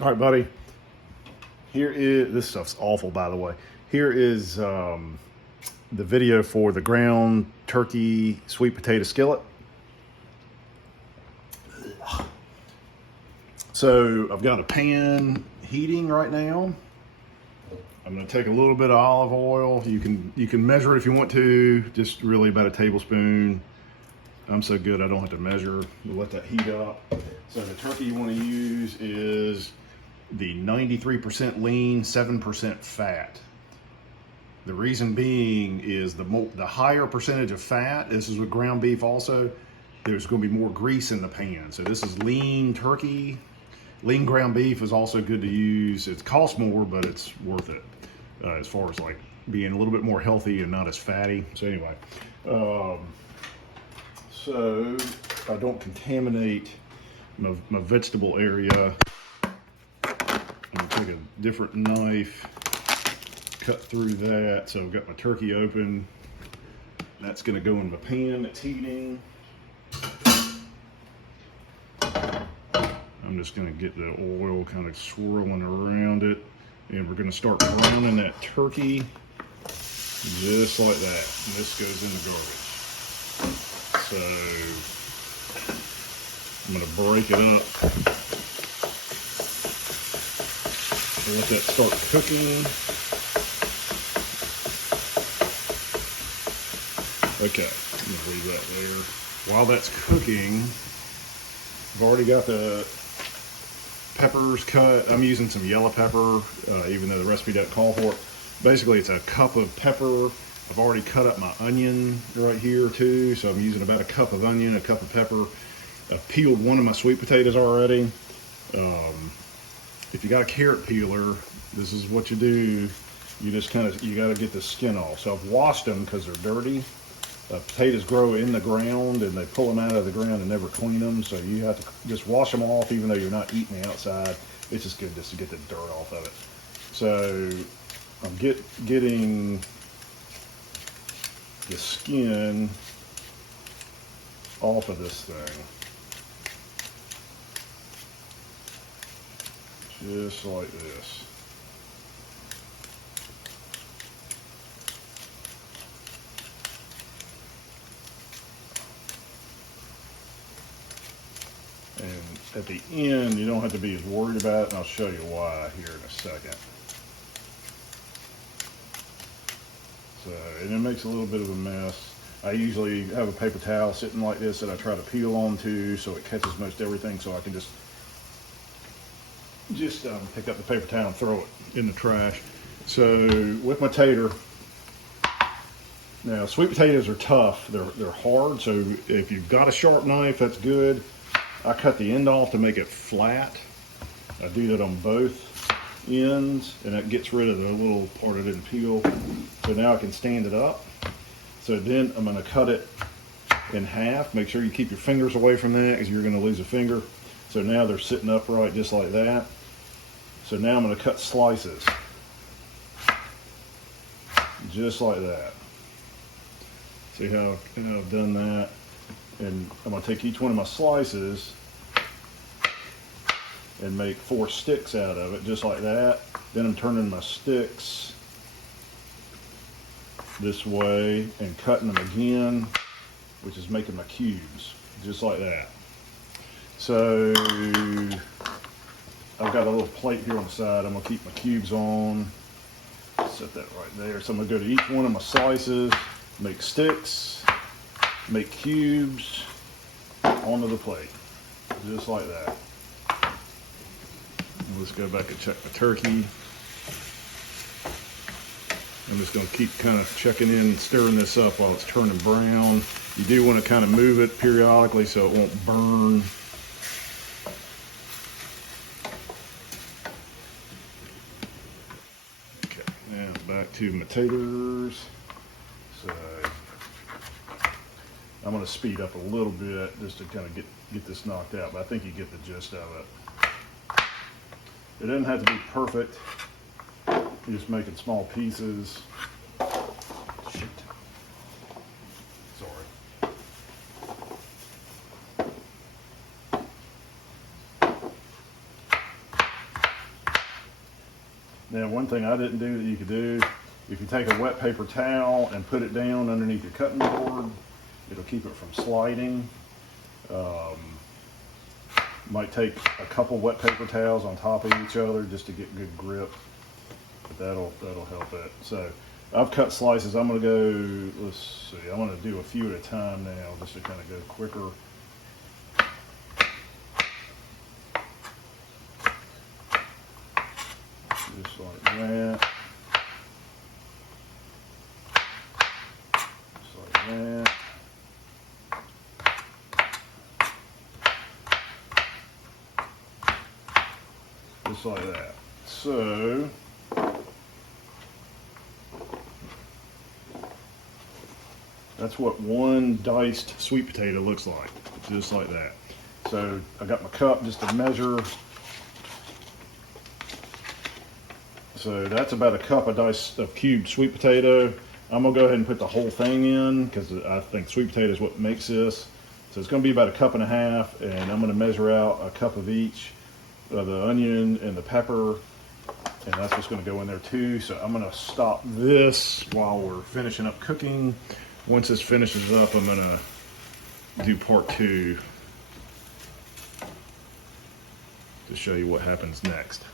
All right, buddy. Here is, this stuff's awful, by the way. Here is the video for the ground turkey sweet potato skillet. So I've got a pan heating right now. I'm going to take a little bit of olive oil. You can measure it if you want to, just really about a tablespoon. I'm so good I don't have to measure. We'll let that heat up. So the turkey you want to use is the 93% lean, 7% fat. The reason being is the higher percentage of fat, this is with ground beef also, there's going to be more grease in the pan. So this is lean turkey. Lean ground beef is also good to use. It costs more, but it's worth it as far as like being a little bit more healthy and not as fatty. So anyway, so I don't contaminate my vegetable area, I'm gonna take a different knife, cut through that. So I've got my turkey open. That's gonna go in the pan that's heating. I'm just gonna get the oil kind of swirling around it, and we're gonna start browning that turkey just like that. And this goes in the garbage. So I'm gonna break it up. Let that start cooking. Okay, I'm gonna leave that there. While that's cooking, I've already got the peppers cut. I'm using some yellow pepper, even though the recipe doesn't call for it. Basically, it's a cup of pepper. I've already cut up my onion right here too, so I'm using about a cup of onion, a cup of pepper. I've peeled one of my sweet potatoes already. If you got a carrot peeler, this is what you do. You just you got to get the skin off. So I've washed them because they're dirty. Potatoes grow in the ground and they pull them out of the ground and never clean them. So you have to just wash them off even though you're not eating the outside. It's just good just to get the dirt off of it. So I'm getting the skin off of this thing. Just like this. And at the end, you don't have to be as worried about it, and I'll show you why here in a second. So, and it makes a little bit of a mess. I usually have a paper towel sitting like this that I try to peel onto so it catches most everything, so I can just pick up the paper towel and throw it in the trash. So with my tater, now sweet potatoes are tough. They're hard, so if you've got a sharp knife, that's good. I cut the end off to make it flat. I do that on both ends, and that gets rid of the little part I didn't peel. So now I can stand it up. So then I'm gonna cut it in half. Make sure you keep your fingers away from that because you're gonna lose a finger. So now they're sitting upright just like that. So now I'm gonna cut slices. Just like that. See how I've done that? And I'm gonna take each one of my slices and make 4 sticks out of it, just like that. Then I'm turning my sticks this way and cutting them again, which is making my cubes, just like that. So I've got a little plate here on the side. I'm gonna keep my cubes on. Set that right there. So I'm gonna go to each one of my slices, make sticks, make cubes onto the plate, just like that. Let's go back and check my turkey. I'm just going to keep kind of checking in and stirring this up while it's turning brown. You do want to kind of move it periodically so it won't burn. Okay, now back to my taters. So I'm going to speed up a little bit just to kind of get this knocked out, but I think you get the gist of it. It doesn't have to be perfect. You're just making small pieces. Shoot. Sorry. Now, one thing I didn't do that you could do, if you take a wet paper towel and put it down underneath your cutting board, it'll keep it from sliding. Might take a couple wet paper towels on top of each other just to get good grip. But that'll help it. So I've cut slices. I'm gonna go, let's see, I'm gonna do a few at a time now just to kind of go quicker. Just like that. Just like that. Just like that. So that's what one diced sweet potato looks like, just like that. So I got my cup just to measure. So that's about a cup of cubed sweet potato. I'm gonna go ahead and put the whole thing in because I think sweet potato is what makes this. So it's gonna be about a cup and a half, and I'm gonna measure out a cup of each of the onion and the pepper, and that's what's gonna go in there too. So I'm gonna stop this while we're finishing up cooking. Once this finishes up, I'm gonna do part 2 to show you what happens next.